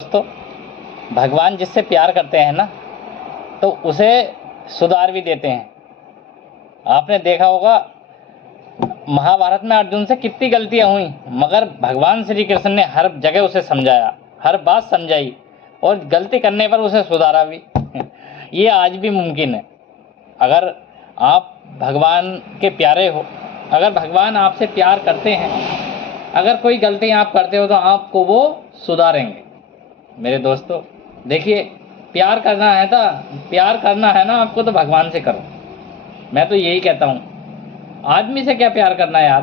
दोस्तों, भगवान जिससे प्यार करते हैं ना, तो उसे सुधार भी देते हैं। आपने देखा होगा महाभारत में अर्जुन से कितनी गलतियां हुई, मगर भगवान श्री कृष्ण ने हर जगह उसे समझाया, हर बात समझाई और गलती करने पर उसे सुधारा भी। ये आज भी मुमकिन है। अगर आप भगवान के प्यारे हो, अगर भगवान आपसे प्यार करते हैं, अगर कोई गलती आप करते हो तो आपको वो सुधारेंगे। मेरे दोस्तों, देखिए, प्यार करना है ना आपको, तो भगवान से करो। मैं तो यही कहता हूँ, आदमी से क्या प्यार करना है यार।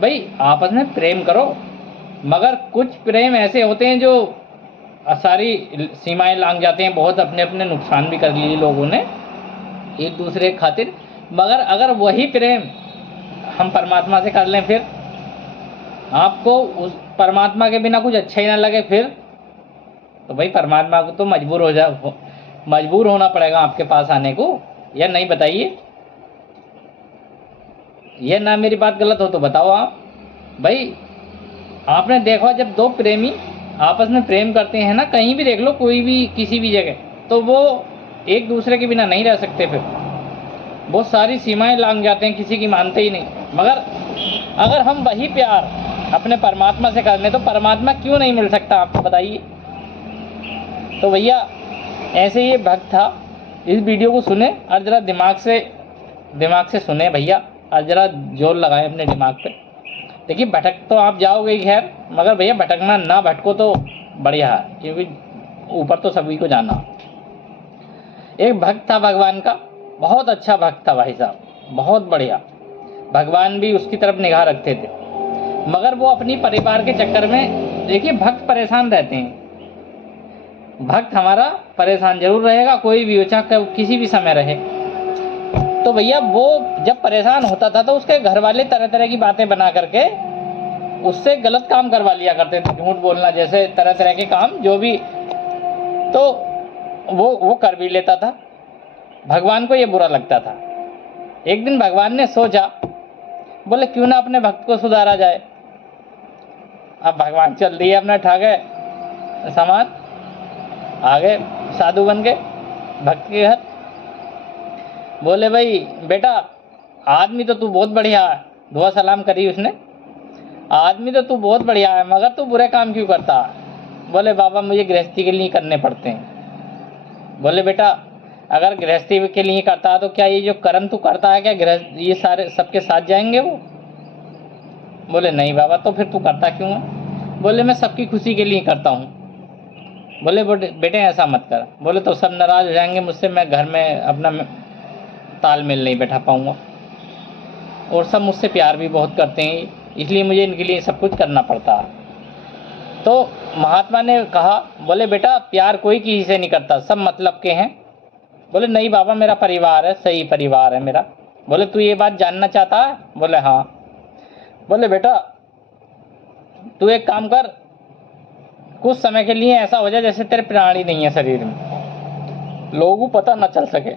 भाई आपस में प्रेम करो, मगर कुछ प्रेम ऐसे होते हैं जो सारी सीमाएं लांघ जाते हैं। बहुत अपने अपने नुकसान भी कर लिए लोगों ने एक दूसरे के खातिर। मगर अगर वही प्रेम हम परमात्मा से कर लें, फिर आपको उस परमात्मा के बिना कुछ अच्छा ही ना लगे, फिर तो भाई परमात्मा को तो मजबूर होना पड़ेगा आपके पास आने को, या नहीं? बताइए, ये ना मेरी बात गलत हो तो बताओ आप। भाई आपने देखा जब दो प्रेमी आपस में प्रेम करते हैं ना, कहीं भी देख लो, कोई भी किसी भी जगह, तो वो एक दूसरे के बिना नहीं रह सकते। फिर बहुत सारी सीमाएं लांघ जाते हैं, किसी की मानते ही नहीं। मगर अगर हम वही प्यार अपने परमात्मा से कर लें, तो परमात्मा क्यों नहीं मिल सकता आपको? बताइए। तो भैया ऐसे ये भक्त था, इस वीडियो को सुने और ज़रा दिमाग से सुने भैया, और ज़रा जोर लगाएं अपने दिमाग पे। देखिए, भटक तो आप जाओगे खैर, मगर भैया भटकना ना भटको तो बढ़िया है, क्योंकि ऊपर तो सभी को जाना। एक भक्त था भगवान का, बहुत अच्छा भक्त था भाई साहब, बहुत बढ़िया। भगवान भी उसकी तरफ निगाह रखते थे, मगर वो अपनी परिवार के चक्कर में, देखिए भक्त परेशान रहते हैं। भक्त हमारा परेशान जरूर रहेगा, कोई भी हो, चाहे किसी भी समय रहे। तो भैया वो जब परेशान होता था तो उसके घर वाले तरह तरह की बातें बना करके उससे गलत काम करवा लिया करते थे, झूठ बोलना जैसे तरह तरह के काम जो भी, तो वो कर भी लेता था। भगवान को ये बुरा लगता था। एक दिन भगवान ने सोचा, बोले क्यों ना अपने भक्त को सुधारा जाए। अब भगवान चल दिए अपना ठाके सामान, आ गए साधु बन के भक्त के घर। बोले भाई बेटा, आदमी तो तू बहुत बढ़िया है, दुआ सलाम करी उसने, आदमी तो तू बहुत बढ़िया है, मगर तू बुरे काम क्यों करता है? बोले बाबा मुझे गृहस्थी के लिए करने पड़ते हैं। बोले बेटा, अगर गृहस्थी के लिए करता है तो क्या ये जो कर्म तू करता है, क्या गृहस्थ ये सारे सबके साथ जाएंगे वो? बोले नहीं बाबा, तो फिर तू करता क्यों है? बोले मैं सबकी खुशी के लिए करता हूँ। बोले बेटे ऐसा मत कर। बोले तो सब नाराज हो जाएंगे मुझसे, मैं घर में अपना तालमेल नहीं बैठा पाऊंगा, और सब मुझसे प्यार भी बहुत करते हैं, इसलिए मुझे इनके लिए सब कुछ करना पड़ता है। तो महात्मा ने कहा, बोले बेटा प्यार कोई किसी से नहीं करता, सब मतलब के हैं। बोले नहीं बाबा, मेरा परिवार है, सही परिवार है मेरा। बोले तू ये बात जानना चाहता है? बोले हाँ। बोले बेटा तू एक काम कर, कुछ समय के लिए ऐसा हो जाए जैसे तेरे प्राण ही नहीं है शरीर में, लोगों को पता न चल सके।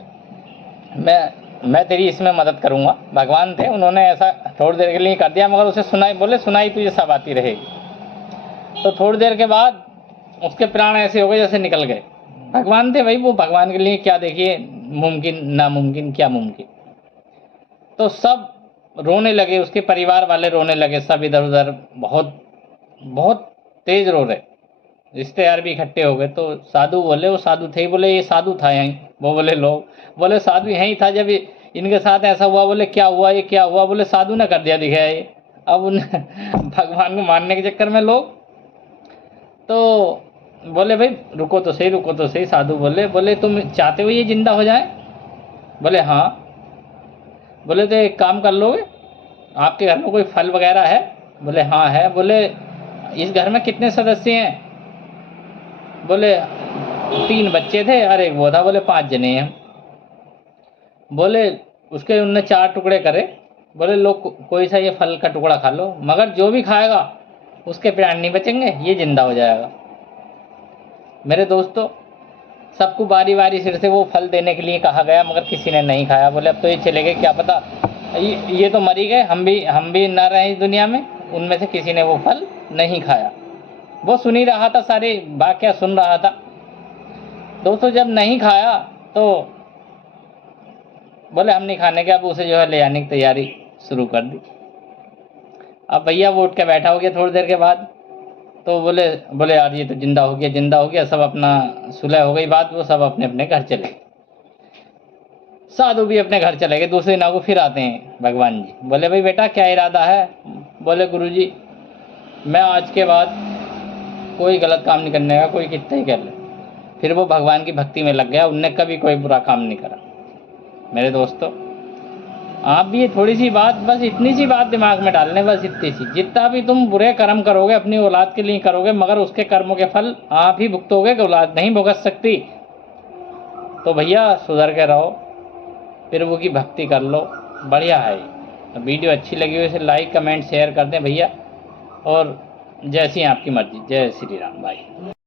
मैं तेरी इसमें मदद करूंगा। भगवान थे, उन्होंने ऐसा थोड़ी देर के लिए कर दिया, मगर उसे सुनाई, बोले सुनाई तुझे सब आती रहेगी। तो थोड़ी देर के बाद उसके प्राण ऐसे हो गए जैसे निकल गए। भगवान थे भाई, वो भगवान के लिए क्या, देखिए मुमकिन नामुमकिन क्या मुमकिन। तो सब रोने लगे, उसके परिवार वाले रोने लगे, सब इधर उधर बहुत बहुत तेज रो रहे, रिश्तेदार भी इकट्ठे हो गए। तो साधु बोले, वो साधु थे, बोले ये साधु था यहीं। वो बोले लोग, बोले साधु यहीं था जब इनके साथ ऐसा हुआ। बोले क्या हुआ, ये क्या हुआ? बोले साधु ने कर दिया दिखाया ये। अब उन भगवान को मानने के चक्कर में लोग, तो बोले भाई रुको तो सही। साधु बोले तुम चाहते हो ये जिंदा हो जाए? बोले हाँ। बोले तो एक काम कर लोगे, आपके घर में कोई फल वगैरह है? बोले हाँ है। बोले इस घर में कितने सदस्य हैं? बोले 3 बच्चे थे और एक वो था। बोले 5 जने हैं। बोले उसके उनने 4 टुकड़े करे। बोले लोग कोई सा ये फल का टुकड़ा खा लो, मगर जो भी खाएगा उसके प्राण नहीं बचेंगे, ये जिंदा हो जाएगा। मेरे दोस्तों, सबको बारी बारी सिर से वो फल देने के लिए कहा गया, मगर किसी ने नहीं खाया। बोले अब तो ये चले गए, क्या पता ये तो मर ही गए, हम भी न रहे इस दुनिया में। उनमें से किसी ने वो फल नहीं खाया। वो सुन ही रहा था, सारे वाक्य सुन रहा था। दोस्तों जब नहीं खाया तो बोले हम नहीं खाने के, अब उसे जो है ले आने की तैयारी शुरू कर दी। अब भैया वो उठ के बैठा हो गया थोड़ी देर के बाद, तो बोले बोले यार ये तो जिंदा हो गया, जिंदा हो गया। सब अपना सुलह हो गई बात, वो सब अपने अपने घर चले गए। साधु भी अपने घर चले गए। दूसरे दिनों को फिर आते हैं भगवान जी, बोले भाई बेटा क्या इरादा है? बोले गुरुजी मैं आज के बाद कोई गलत काम नहीं करने का, कोई कितना ही कर ले। फिर वो भगवान की भक्ति में लग गया, उनने कभी कोई बुरा काम नहीं करा। मेरे दोस्तों आप भी ये थोड़ी सी बात, बस इतनी सी बात दिमाग में डालने, बस इतनी सी, जितना भी तुम बुरे कर्म करोगे अपनी औलाद के लिए करोगे, मगर उसके कर्मों के फल आप ही भुगतोगे, कि औलाद नहीं भुगत सकती। तो भैया सुधर के रहो, प्रभु की भक्ति कर लो, बढ़िया है। तो वीडियो अच्छी लगी हो इसे लाइक कमेंट शेयर कर दें भैया, और जैसी आपकी मर्जी। जय श्री राम भाई।